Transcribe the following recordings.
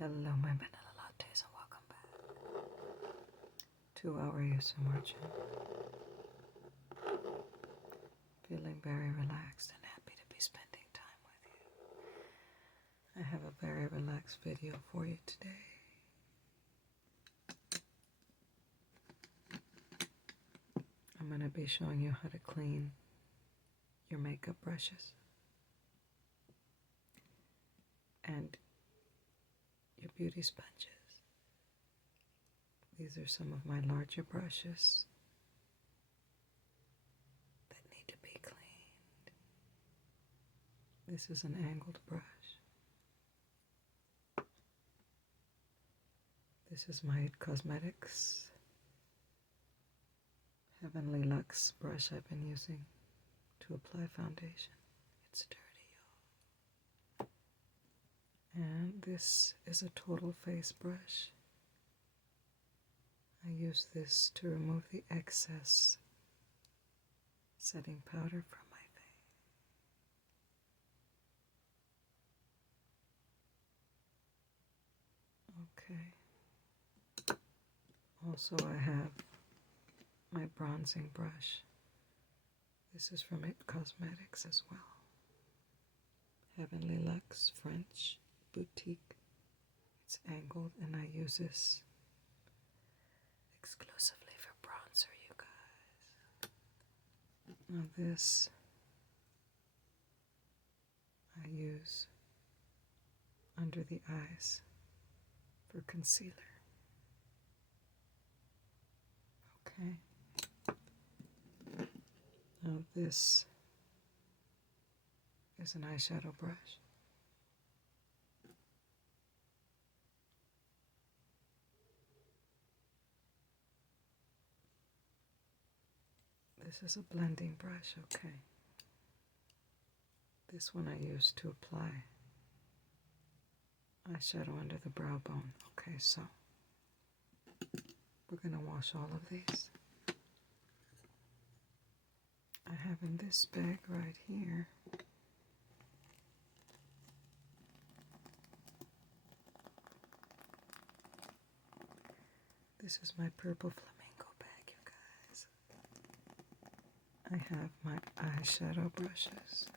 Hello, my Vanilla Lattes, and welcome back to our ASMR channel. Feeling very relaxed and happy to be spending time with you. I have a very relaxed video for you today. I'm going to be showing you how to clean your makeup brushes and your beauty sponges. These are some of my larger brushes that need to be cleaned. This is an angled brush. This is my Cosmetics Heavenly Luxe brush I've been using to apply foundation. It's dirty, y'all. And this is a total face brush. I use this to remove the excess setting powder from my face. Okay. Also, I have my bronzing brush. This is from E Cosmetics as well. Heavenly Luxe French Boutique. It's angled, and I use this exclusively for bronzer, you guys. Now this I use under the eyes for concealer. Okay. Now this is an eyeshadow brush. This is a blending brush, okay. This one I use to apply eyeshadow under the brow bone. Okay, so we're going to wash all of these. I have in this bag right here this is my purple flamingo bag, you guys. I have my eyeshadow brushes.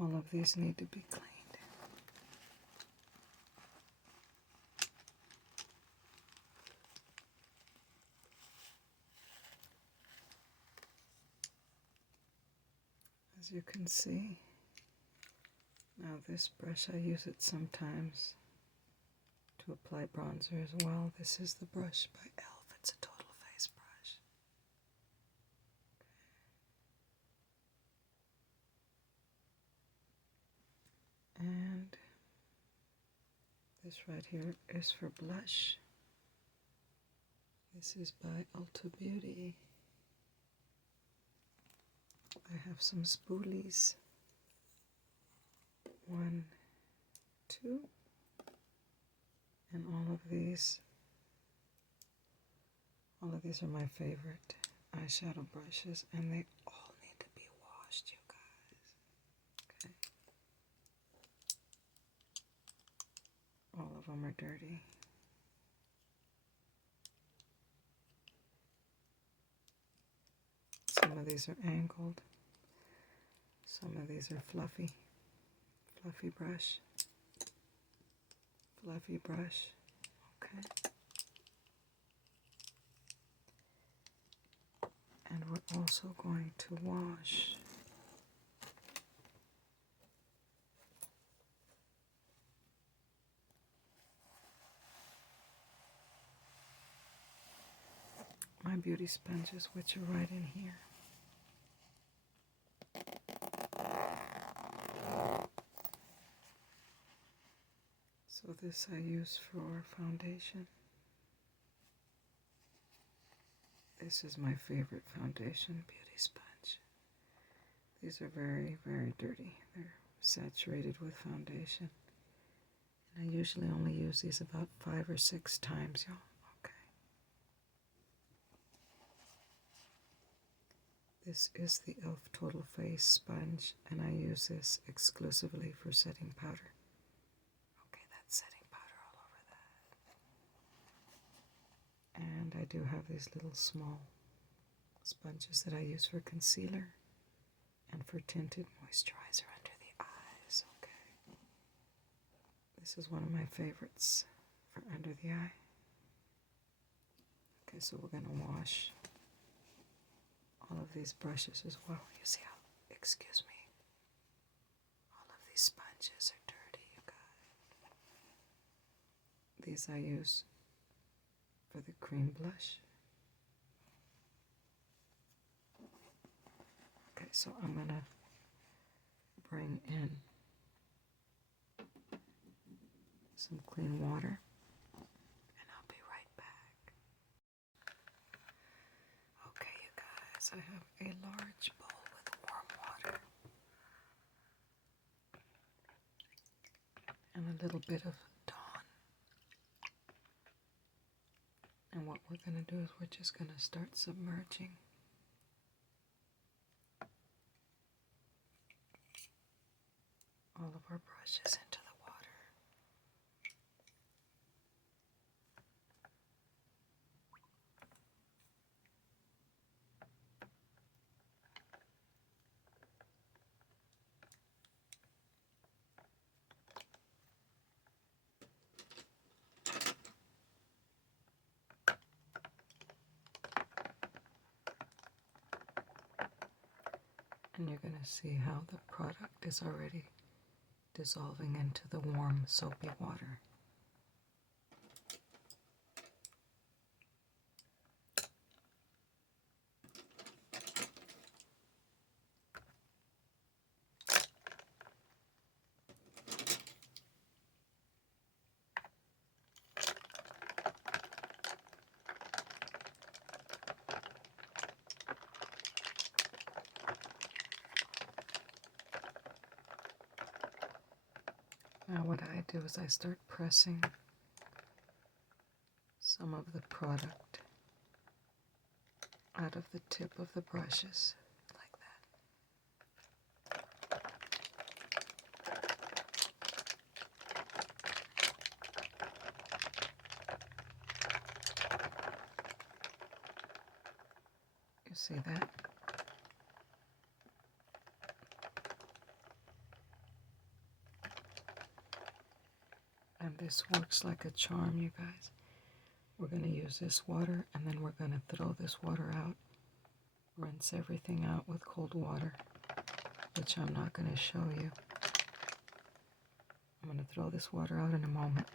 All of these need to be cleaned. As you can see, now this brush, I use it sometimes to apply bronzer as well. This is the brush by e.l.f. It's a total face brush. And this right here is for blush. This is by Ulta Beauty. I have some spoolies. 1, 2, and all of these are my favorite eyeshadow brushes, and they all need to be washed, you guys. Okay. All of them are dirty. Some of these are angled. Some of these are fluffy. Fluffy brush. Fluffy brush. Okay. And we're also going to wash my beauty sponges, which are right in here. So this I use for foundation. This is my favorite foundation beauty sponge. These are very, very dirty. They're saturated with foundation. And I usually only use these about 5 or 6 times, y'all. Okay. This is the e.l.f. Total Face Sponge, and I use this exclusively for setting powder. Okay, that's setting powder all over that. And I do have these little small sponges that I use for concealer and for tinted moisturizer under the eyes. Okay. This is one of my favorites for under the eye. Okay, so we're going to wash all of these brushes as well. You see how, excuse me, all of these sponges are dirty, you guys. These I use for the cream blush. Okay, so I'm going to bring in some clean water, and I'll be right back. Okay, you guys, I have a large bowl with warm water and a little bit of Dawn. And what we're going to do is we're just going to start submerging all of our brushes into the water. And you're going to see how the product is already dissolving into the warm, soapy water. Now what I do is I start pressing some of the product out of the tip of the brushes, like that. You see that? And this works like a charm, you guys. We're going to use this water, and then we're going to throw this water out. Rinse everything out with cold water, which I'm not going to show you. I'm going to throw this water out in a moment.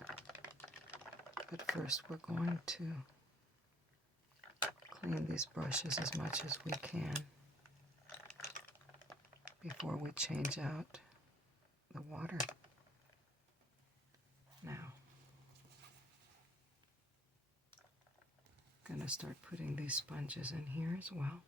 But first, we're going to clean these brushes as much as we can before we change out the water. Now, I'm going to start putting these sponges in here as well.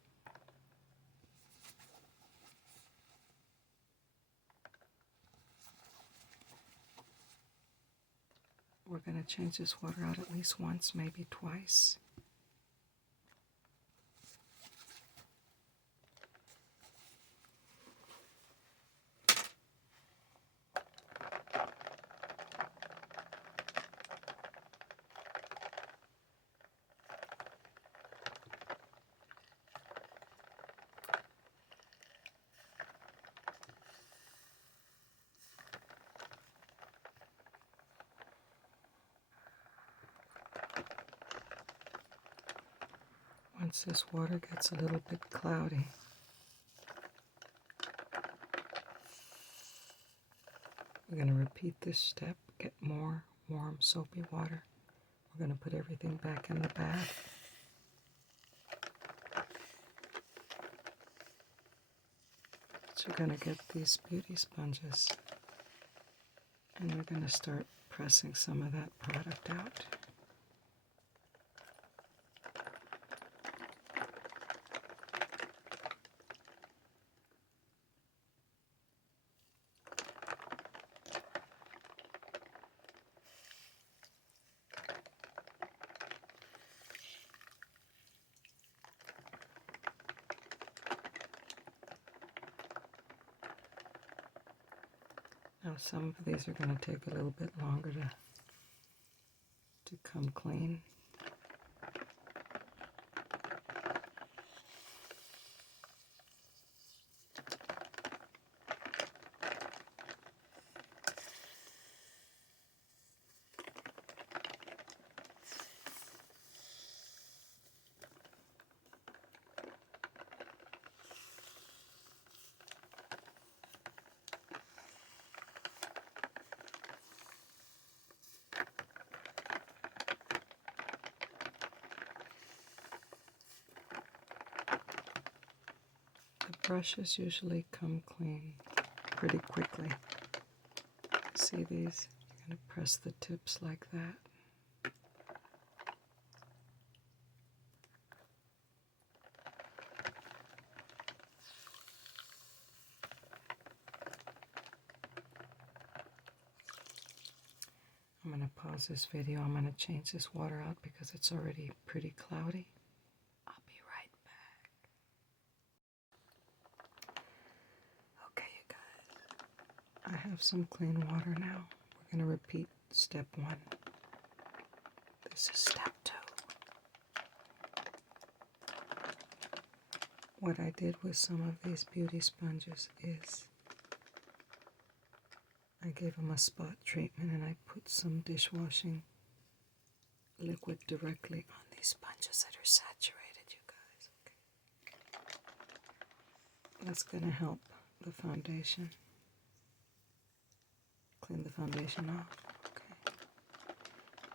We're going to change this water out at least once, maybe twice. Once this water gets a little bit cloudy, we're going to repeat this step, get more warm, soapy water. We're going to put everything back in the bath. So you're going to get these beauty sponges, and we're going to start pressing some of that product out. some of these are going to take a little bit longer to come clean. Brushes usually come clean pretty quickly. See these? You're going to press the tips like that. I'm going to pause this video. I'm going to change this water out because it's already pretty cloudy. I'll be right back. Okay, you guys. I have some clean water now. We're going to repeat step 1. This is step 2. What I did with some of these beauty sponges is I gave them a spot treatment and I put some dishwashing liquid directly on these sponges that are saturated, you guys. Okay. That's going to help the foundation. Clean the foundation off. Okay.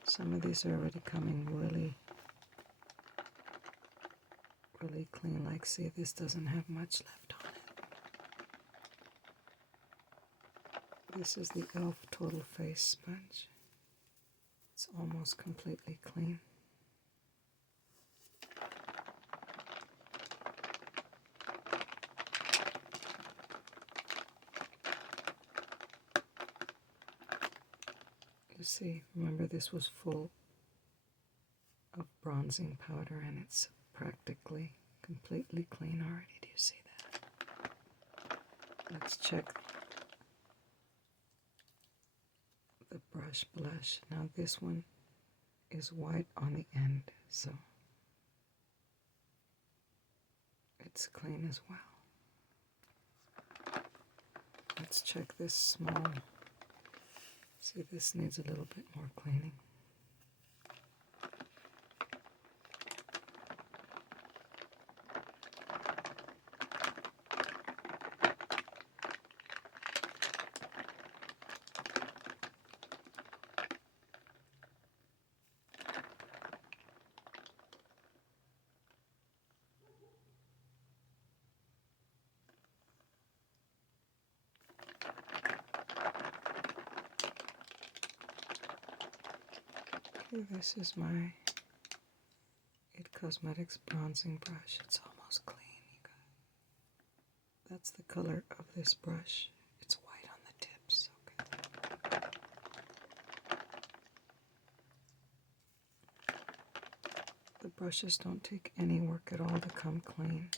Some of these are already coming really clean. Like, see, this doesn't have much left on it. This is the e.l.f. Total Face Sponge. It's almost completely clean. You see, remember this was full of bronzing powder and it's practically completely clean already. Do you see that? Let's check the brush blush. Now this one is white on the end, so it's clean as well. Let's check this small. See, this needs a little bit more cleaning. This is my It Cosmetics bronzing brush. It's almost clean, you guys. That's the color of this brush. It's white on the tips. Okay. The brushes don't take any work at all to come clean.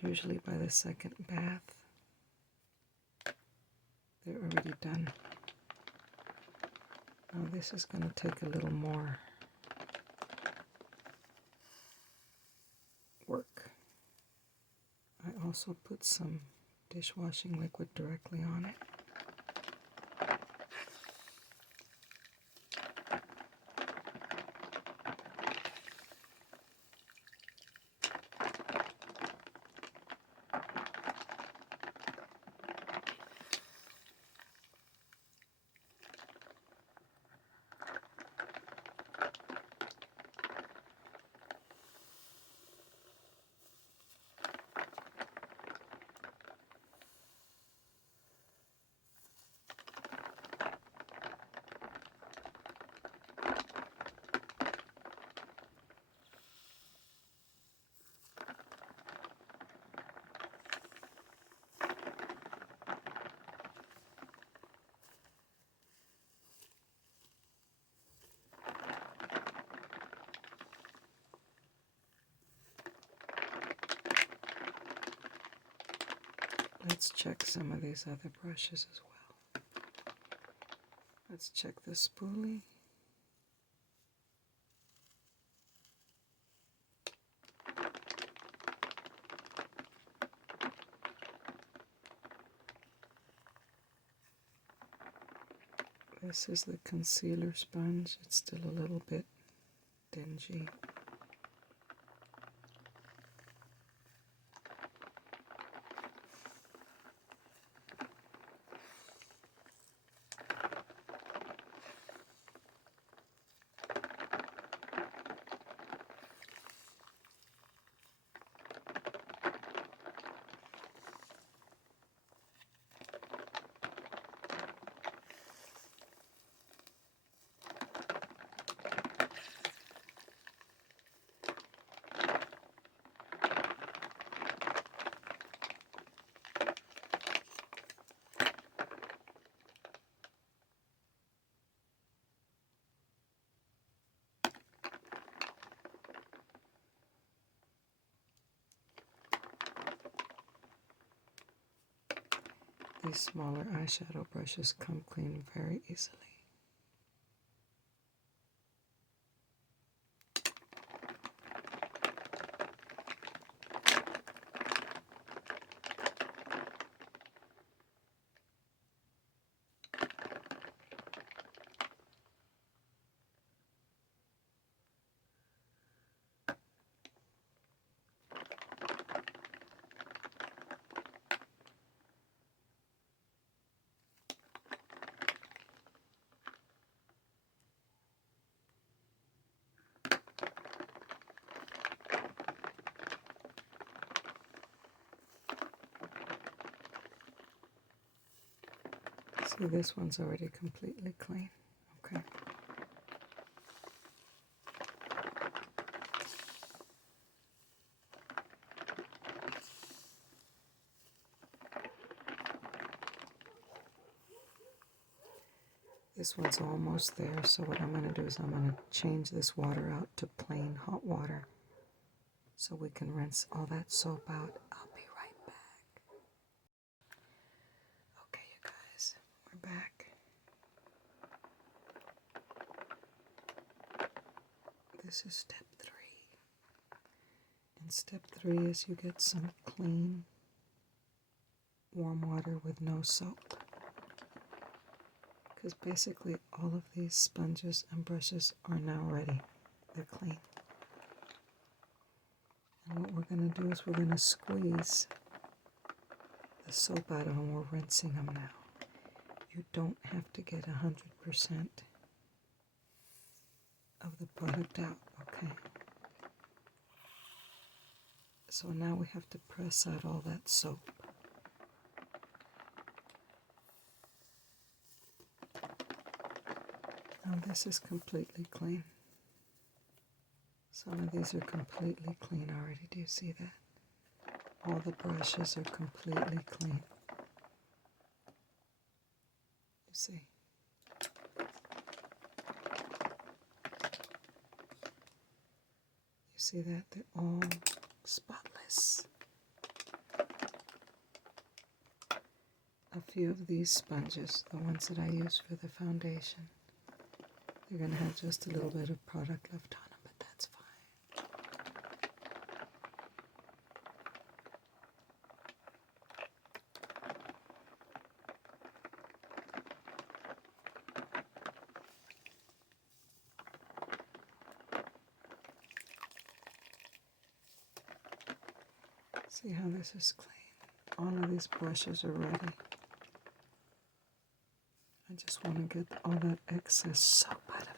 Usually by the second bath, they're already done. Now this is going to take a little more work. I also put some dishwashing liquid directly on it. Let's check some of these other brushes as well. Let's check the spoolie. This is the concealer sponge. It's still a little bit dingy. These smaller eyeshadow brushes come clean very easily. See, this one's already completely clean. Okay. This one's almost there, so what I'm going to do is I'm going to change this water out to plain hot water so we can rinse all that soap out. I'll be right back. Okay, you guys, we're back. This is step 3. And step 3 is you get some clean, warm water with no soap. Because basically all of these sponges and brushes are now ready. They're clean. And what we're going to do is we're going to squeeze the soap out of them. We're rinsing them now. You don't have to get 100% of the product out, okay? So now we have to press out all that soap. Now this is completely clean. Some of these are completely clean already. Do you see that? All the brushes are completely clean. You see? You see that? They're all spotless. A few of these sponges, the ones that I use for the foundation, they're going to have just a little bit of product left on them, but that's fine. See how this is clean? All of these brushes are ready. I just want to get all that excess soap out of there.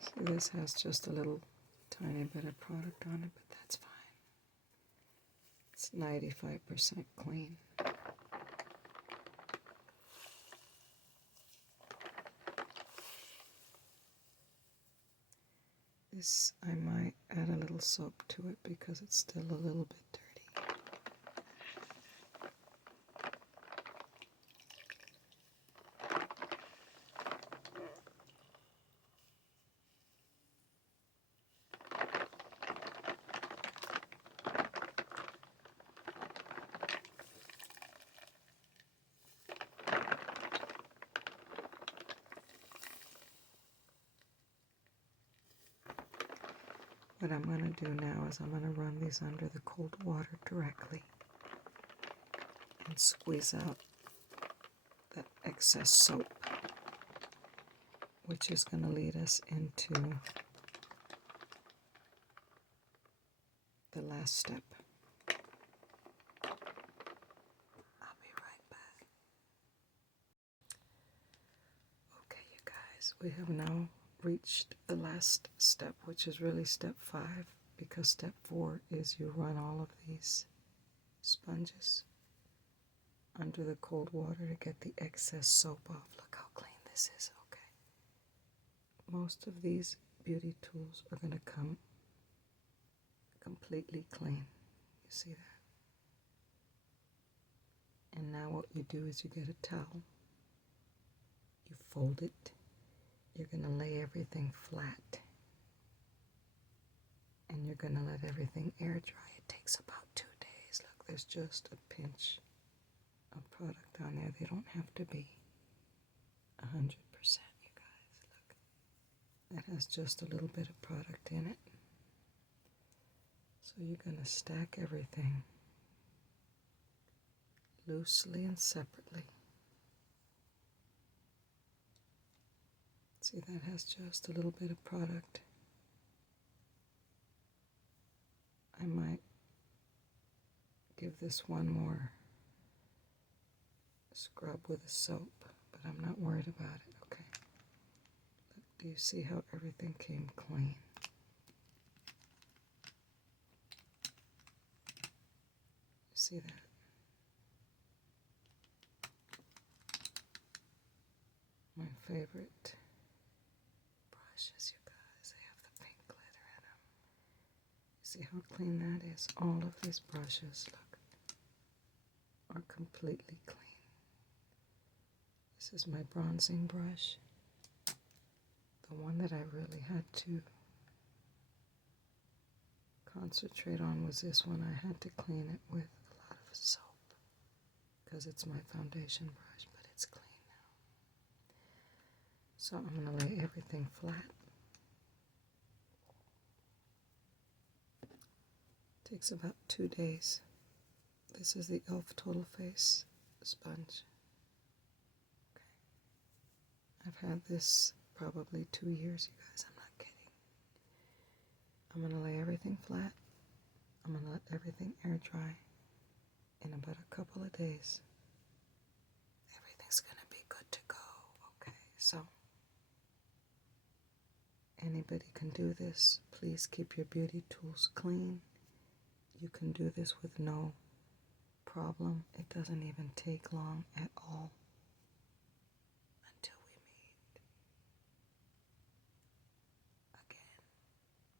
See, this has just a little tiny bit of product on it, but that's fine. It's 95% clean. This, I might add a little soap to it because it's still a little bit dirty. What I'm going to do now is I'm going to run these under the cold water directly and squeeze out that excess soap, which is going to lead us into the last step. I'll be right back. Okay, you guys, we have now reached the last step, which is really step 5, because step 4 is you run all of these sponges under the cold water to get the excess soap off. Look how clean this is, okay? Most of these beauty tools are going to come completely clean. You see that? And now what you do is you get a towel, you fold it, you're going to lay everything flat, and you're going to let everything air dry. It takes about 2 days. Look, there's just a pinch of product on there. They don't have to be 100%, you guys. Look, that has just a little bit of product in it. So you're going to stack everything loosely and separately. See, that has just a little bit of product. I might give this one more scrub with a soap, but I'm not worried about it, okay? Look, do you see how everything came clean? See that? My favorite brushes, you guys. They have the pink glitter in them. See how clean that is? All of these brushes, look, are completely clean. This is my bronzing brush. The one that I really had to concentrate on was this one. I had to clean it with a lot of soap because it's my foundation brush, but it's clean now. So I'm going to lay everything flat. Takes about 2 days. This is the e.l.f. Total Face sponge. Okay. I've had this probably 2 years, you guys. I'm not kidding. I'm going to lay everything flat. I'm going to let everything air dry. In about a couple of days, everything's going to be good to go. Okay, so anybody can do this. Please keep your beauty tools clean. You can do this with no problem. It doesn't even take long at all.